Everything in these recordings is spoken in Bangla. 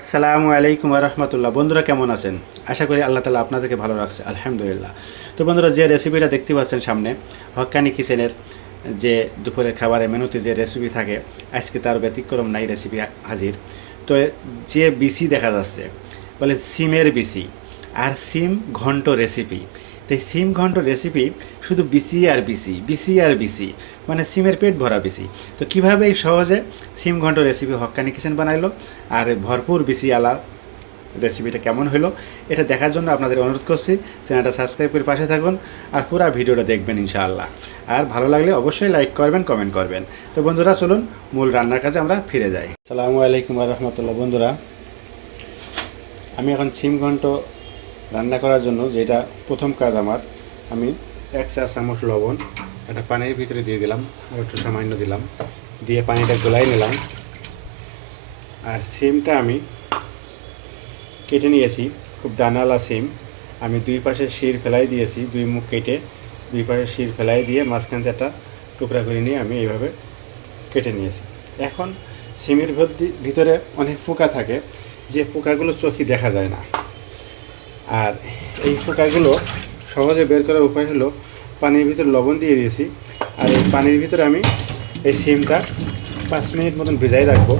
আসসালামু আলাইকুম রহমতুল্লাহ। বন্ধুরা কেমন আছেন? আশা করি আল্লাহ তালা আপনাদেরকে ভালো রাখছে, আলহামদুলিল্লাহ। তো বন্ধুরা, যে রেসিপিটা দেখতে পাচ্ছেন সামনে, হক্কানি কিচেনের যে দুপুরের খাবারের মেনুতে যে রেসিপি থাকে, আজকে তার ব্যতিক্রম নাই, রেসিপি হাজির। তো যে বিসি দেখা যাচ্ছে, বলে সিমের বিসি, আর সিম ঘন্ট রেসিপি। তো এই সিম ঘন্ট রেসিপি শুধু বিসি আর বিসি, বিসি আর বিসি, মানে সিমের পেট ভরা বিসি। তো কীভাবে এই সহজে সিম ঘন্ট রেসিপি হক্কানি কিচেন বানাইলো, আর ভরপুর বিসি আলা রেসিপিটা কেমন হলো, এটা দেখার জন্য আপনাদের অনুরোধ করছি, চ্যানেলটা সাবস্ক্রাইব করে পাশে থাকুন আর পুরো ভিডিওটা দেখবেন ইনশাআল্লাহ। আর ভালো লাগলে অবশ্যই লাইক করবেন, কমেন্ট করবেন। তো বন্ধুরা, চলুন মূল রান্নার কাজে আমরা ফিরে যাই। আসসালামু আলাইকুম রহমতুল্লাহ। বন্ধুরা, আমি এখন সিম ঘন্ট রান্না করার জন্য যেটা প্রথম কাজ আমার, আমি 1 চা চামচ লবণ একটা পানির ভিতরে দিয়ে দিলাম, আর একটু সামান্য দিলাম, দিয়ে পানিটা গলাই নিলাম। আর সিমটা আমি কেটে নিয়েছি, খুব দানাওয়ালা সিম। আমি দুই পাশে শির ফেলাই দিয়েছি, দুই মুখ কেটে দুই পাশে শির ফেলাই দিয়ে মাঝখানতে একটা টুকরা করে নিয়ে আমি এইভাবে কেটে নিয়েছি। এখন সিমের ভিতরে অনেক পোকা থাকে, যে পোকাগুলো চোখে দেখা যায় না। আর এই পোকাগুলো সহজে বের করার উপায় হলো, পানির ভিতরে লবণ দিয়ে দিয়েছি, আর এই পানির ভিতরে আমি এই সিমটা 5 মিনিট মতন ভিজাই রাখবো।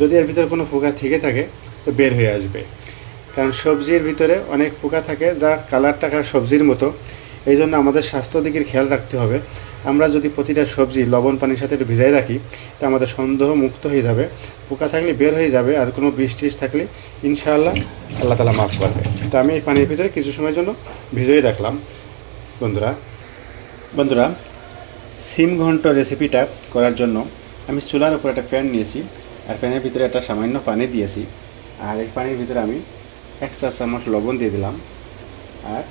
যদি এর ভিতরে কোনো পোকা থেকে থাকে তো বের হয়ে আসবে, কারণ সবজির ভিতরে অনেক পোকা থাকে যা কালারটা সবজির মতো। এই জন্য আমাদের স্বাস্থ্য দিকের খেয়াল রাখতে হবে। আমরা যদি প্রতিটা সবজি লবণ পানির সাথে একটু ভিজাই রাখি, তা আমাদের সন্দেহ মুক্ত হয়ে যাবে, পোকা থাকলে বের হয়ে যাবে, আর কোনো বিষ টিষ থাকলে ইনশাআল্লাহ আল্লাহ তালা মাফ করবে। তো আমি এই পানির ভিতরে কিছু সময়ের জন্য ভিজিয়ে রাখলাম। বন্ধুরা বন্ধুরা সিম ঘন্ট রেসিপিটা করার জন্য আমি চুলার উপর একটা প্যান নিয়েছি, আর প্যানের ভিতরে একটা সামান্য পানি দিয়েছি। আর এই পানির ভিতরে আমি 1 চা চামচ লবণ দিয়ে দিলাম, আর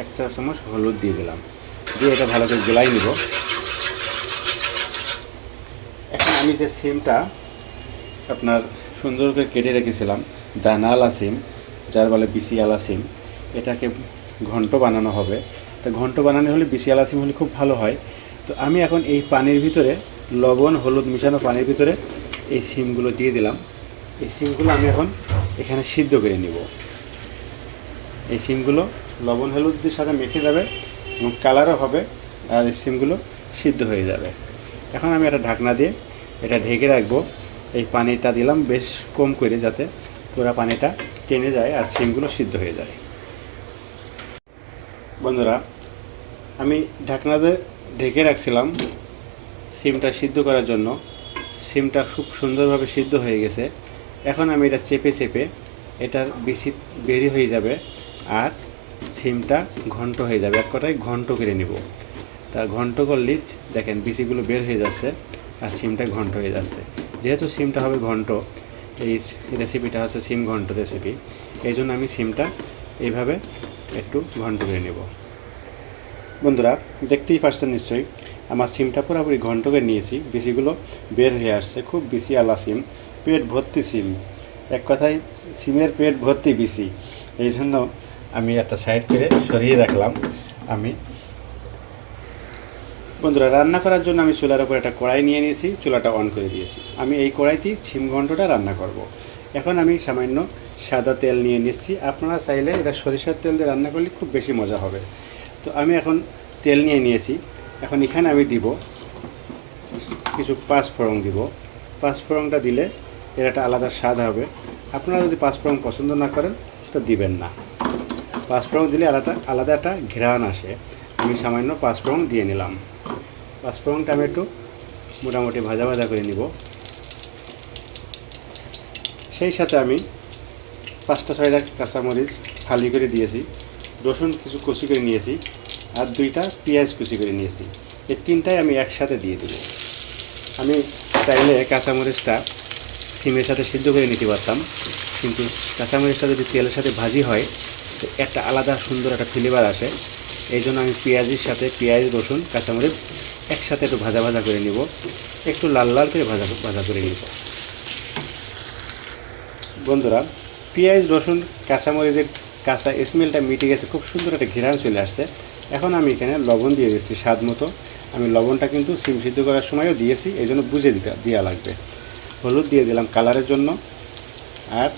1 চা চামচ হলুদ দিয়ে দিলাম, দিয়ে এটা ভালো করে গলাই নিব। এখন আমি যে সিমটা আপনার সুন্দর করে কেটে রেখেছিলাম, দানাওয়ালা সিম, যার বলে বিসিওয়ালা সিম, এটাকে ঘন্ট বানানো হবে। তা ঘন্ট বানানো হলে বিসিওয়ালা সিম হলে খুব ভালো হয়। তো আমি এখন এই পানির ভিতরে লবণ হলুদ মিশানো পানির ভিতরে এই সিমগুলো দিয়ে দিলাম। এই সিমগুলো আমি এখন এখানে সিদ্ধ করে নিব। এই সিমগুলো লবণ হলুদের সাথে মেখে যাবে এবং কালারও হবে, আর এই সিমগুলো সিদ্ধ হয়ে যাবে। এখন আমি একটা ঢাকনা দিয়ে এটা ঢেকে রাখবো। এই পানিটা দিলাম বেশ কম করে, যাতে পুরো পানিটা টেনে যায় আর সিমগুলো সিদ্ধ হয়ে যায়। বন্ধুরা, আমি ঢাকনা দিয়ে ঢেকে রাখছিলাম সিমটা সিদ্ধ করার জন্য। সিমটা খুব সুন্দরভাবে সিদ্ধ হয়ে গেছে। এখন আমি এটা চেপে চেপে এটার বিসি বেরি হয়ে যাবে, আর সিমটা ঘন্ট হয়ে যাবে। এক কথায় ঘন্ট করে নেব। তা ঘন্ট করলেই দেখেন বিসিগুলো বের হয়ে যাচ্ছে, আর সিমটা ঘন্ট হয়ে যাচ্ছে। যেহেতু সিমটা হবে ঘন্ট, এই রেসিপিটা হচ্ছে সিম ঘন্ট রেসিপি, এই জন্য আমি সিমটা এইভাবে একটু ঘন্ট করে নেব। বন্ধুরা, দেখতেই পাচ্ছেন নিশ্চয়ই আমার সিমটা পুরোপুরি ঘন্ট করে নিয়েছি, বিসিগুলো বের হয়ে আসছে। খুব বিসি আলা সিম, পেট ভর্তি সিম, এক কথায় সিমের পেট ভর্তি বিসি। এই জন্য আমি একটা সাইড করে সরিয়ে রাখলাম। আমি বন্ধুরা, রান্না করার জন্য আমি চুলার উপর একটা কড়াই নিয়ে নিয়েছি, চুলাটা অন করে দিয়েছি। আমি এই কড়াইতেই সিম ঘন্টটা রান্না করব। এখন আমি সামান্য সাদা তেল নিয়ে নিচ্ছি, আপনারা চাইলে এটা সরিষার তেল দিয়ে রান্না করলে খুব বেশি মজা হবে। তো আমি এখন তেল নিয়ে নিয়েছি। এখন এখানে আমি দিব কিছু পাঁচফোড়ন দিব। পাঁচফোড়নটা দিলে এর একটা আলাদা স্বাদ হবে। আপনারা যদি পাঁচফোড়ন পছন্দ না করেন তো দিবেন না। পাঁচফোড়ন দিলে আলাদা একটা ঘ্রাণ আসে। আমি সামান্য পাঁচফোড়ন দিয়ে নিলাম। পাঁচফোড়নটা আমি একটু মোটামুটি ভাজা ভাজা করে নিব। সেই সাথে আমি 5টা 6টা কাঁচামরিচ ফালি করে দিয়েছি, রসুন কিছু কুচি করে নিয়েছি, আর 2টা পেঁয়াজ কুচি করে নিয়েছি। এই 3টাই আমি একসাথে দিয়ে দেব। আমি চাইলে কাঁচামরিচটা সিমের সাথে সিদ্ধ করে নিতে পারতাম, কিন্তু কাঁচামরিচটা যদি তেলের সাথে ভাজি হয় তো একটা আলাদা সুন্দর একটা ফ্লেভার আসে। এই জন্য আমি পেঁয়াজের সাথে পেঁয়াজ রসুন কাঁচামরিচ একসাথে একটু ভাজা ভাজা করে নিব, একটু লাল লাল করে ভাজা ভাজা করে নিব। বন্ধুরা, পেঁয়াজ রসুন কাঁচামরিচের কাঁচা স্মেলটা মিটে গেছে, খুব সুন্দর একটা ঘ্রাণ চলে আসছে। এখন আমি এখানে লবণ দিয়ে দিচ্ছি স্বাদ মতো। আমি লবণটা কিন্তু সিম সিদ্ধ করার সময়ও দিয়েছি, এই জন্য বুঝে দেওয়া লাগবে। হলুদ দিয়ে দিলাম কালারের জন্য, আর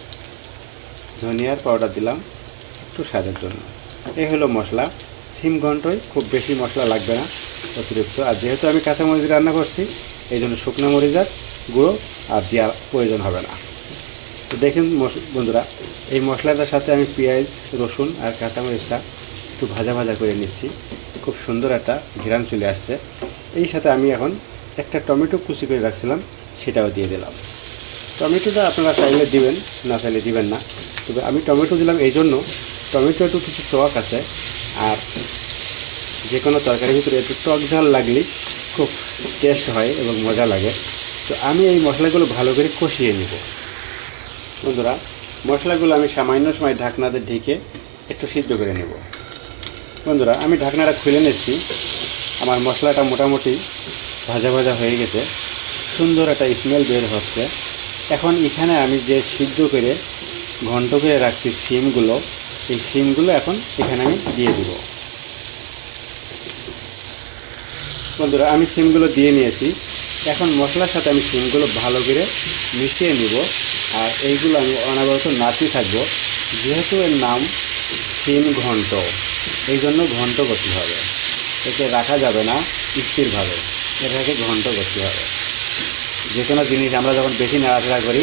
ধনিয়ার পাউডার দিলাম একটু স্বাদের জন্য। এই হলো মশলা। সিম ঘন্টয় খুব বেশি মশলা লাগবে না অতিরিক্ত। আর যেহেতু আমি কাঁচামরিচ রান্না করছি, এই জন্য শুকনো মরিচের গুঁড়ো আর দেওয়ার প্রয়োজন হবে না। তো দেখুন বন্ধুরা, এই মশলাটার সাথে আমি পেঁয়াজ, রসুন আর কাঁচামরিচটা একটু ভাজা ভাজা করে নিচ্ছি। খুব সুন্দর একটা ঘ্রাণ চলে আসছে। এই সাথে আমি এখন একটা টমেটো কুচি করে রাখছিলাম, সেটাও দিয়ে দিলাম। টমেটোটা আপনারা চাইলে দিবেন, না চাইলে দিবেন না। তবে আমি টমেটো দিলাম এই জন্য, টমেটো একটু কিছু টক আছে, আর যে কোনো তরকারির ভিতরে একটু টক ঝাল লাগলেই খুব টেস্ট হয় এবং মজা লাগে। তো আমি এই মশলাগুলো ভালো করে কষিয়ে নেব। বন্ধুরা, মশলাগুলো আমি সামান্য সময় ঢাকনাতে ঢেকে একটু সিদ্ধ করে নেব। বন্ধুরা, আমি ঢাকনাটা খুলে নিচ্ছি। আমার মশলাটা মোটামুটি ভাজা ভাজা হয়ে গেছে, সুন্দর একটা স্মেল বের হচ্ছে। এখন এখানে আমি যে সিদ্ধ করে ঘন্ট করে রাখছি সিমগুলো, এই সিমগুলো এখন এখানে আমি দিয়ে দিব। বন্ধুরা, আমি সিমগুলো দিয়ে নিয়েছি। এখন মশলার সাথে আমি সিমগুলো ভালো করে মিশিয়ে নিব। আর এইগুলো আমি অনবরত নাড়তে থাকবো, যেহেতু এর নাম সিম ঘন্ট, এই জন্য ঘন্ট করতে হবে। একে রাখা যাবে না স্থিরভাবে, এটাকে ঘন্ট করতে হবে। যে কোনো জিনিস আমরা যখন বেশি নাড়াচাড়া করি,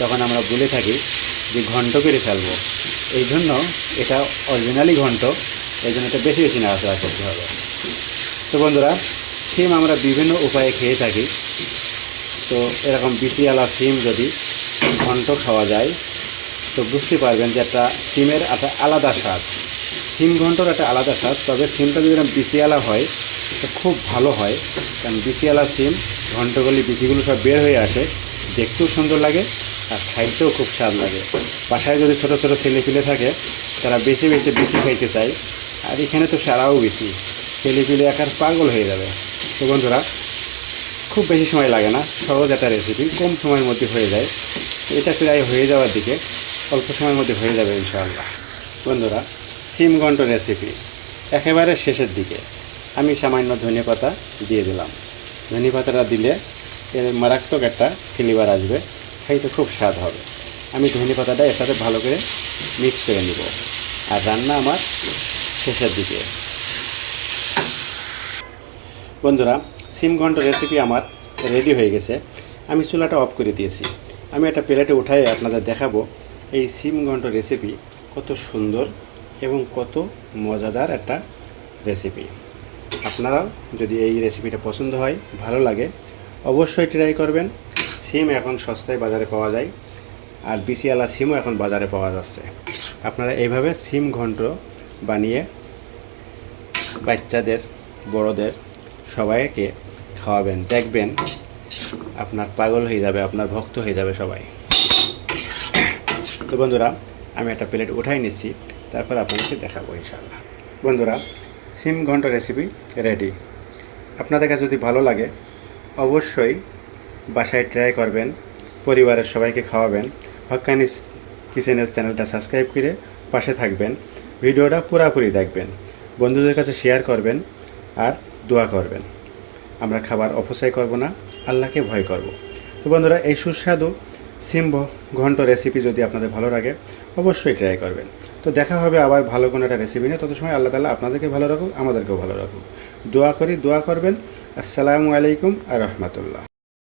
তখন আমরা বলে থাকি যে ঘন্ট করে ফেলবো। এই জন্য এটা অরিজিনালি ঘন্ট, এই জন্য এটা বেশি বেশি নাড়াচাড়া করতে হবে। তো বন্ধুরা, সিম আমরা বিভিন্ন উপায়ে খেয়ে থাকি। তো এরকম বিচিওয়ালা সিম যদি ঘন্ট খাওয়া যায়, তো বুঝতে পারবেন যে একটা সিমের একটা আলাদা স্বাদ। সিম ঘন্টর একটা আলাদা স্বাদ। তবে সিমটা যদি এরকম বিচিওয়ালা হয় তো খুব ভালো হয়, কারণ বিচিওয়ালা সিম ঘন্ট করলে বিচিগুলো সব বের হয়ে আসে, দেখতেও সুন্দর লাগে আর খাইতেও খুব স্বাদ লাগে। বাসায় যদি ছোটো ছোটো ছেলেপিলে থাকে, তারা বেছে বেছে বিচি খাইতে চায়। আর এখানে তো সারাও বেশি, ছেলেপিলে একার পাগল হয়ে যাবে। তো বন্ধুরা, খুব বেশি সময় লাগে না, সহজ একটা রেসিপি, কম সময়ের মধ্যে হয়ে যায়। এটা প্রায় হয়ে যাওয়ার দিকে, অল্প সময়ের মধ্যে হয়ে যাবে ইনশাআল্লাহ। বন্ধুরা, সিম ঘন্ট রেসিপি একেবারে শেষের দিকে আমি সামান্য ধনেপাতা দিয়ে দিলাম। ধনেপাতাটা দিলে এর মারাত্মক একটা ফ্লেভার আসবে, খাইতে খুব স্বাদ হবে। আমি ধনেপাতাটা এর সাথে ভালো করে মিক্স করে নিব। আর রান্না আমার শেষের দিকে। বন্ধুরা, সিম ঘন্ট রেসিপি আমার রেডি হয়ে গেছে। আমি চুলাটা অফ করে দিয়েছি। আমি একটা প্লেটে উঠাই আপনাদের দেখাবো এই সিম ঘন্ট রেসিপি কত সুন্দর এবং কত মজাদার একটা রেসিপি। আপনারাও যদি এই রেসিপিটা পছন্দ হয়, ভালো লাগে, অবশ্যই ট্রাই করবেন। সিম এখন সস্তায় বাজারে পাওয়া যায়, আর বিচিওয়ালা সিমও এখন বাজারে পাওয়া যাচ্ছে। আপনারা এইভাবে সিম ঘন্ট বানিয়ে বাচ্চাদের, বড়দের সবাইকে খাওয়াবেন, দেখবেন আপনার পাগল হয়ে যাবে, আপনার ভক্ত হয়ে যাবে সবাই। তো বন্ধুরা, আমি একটা প্লেট উঠাই নিচ্ছি, তারপর আপনাদেরকে দেখাবো ইনশাআল্লাহ। বন্ধুরা, সিম ঘন্ট রেসিপি রেডি। আপনাদের কাছে যদি ভালো লাগে, অবশ্যই বাসায় ট্রাই করবেন, পরিবারের সবাইকে খাওয়াবেন। হক্কানি কিচেনের চ্যানেলটা সাবস্ক্রাইব করে পাশে থাকবেন, ভিডিওটা পুরোপুরি দেখবেন, বন্ধুদের কাছে শেয়ার করবেন আর দোয়া করবেন। আমরা খাবার অপচয় করব না, আল্লাহকে ভয় করব। তো বন্ধুরা, এই সুস্বাদু সিম ঘন্ট রেসিপি যদি আপনাদের ভালো লাগে, অবশ্যই ট্রাই করবেন। তো দেখা হবে আবার ভালো কোনো একটা রেসিপি নিয়ে। তত সময় আল্লাহ তাআলা আপনাদেরকে ভালো রাখুক, আমাদেরকেও ভালো রাখুক। দোয়া করি, দোয়া করবেন। আসসালামু আলাইকুম আর রহমতুল্লাহ।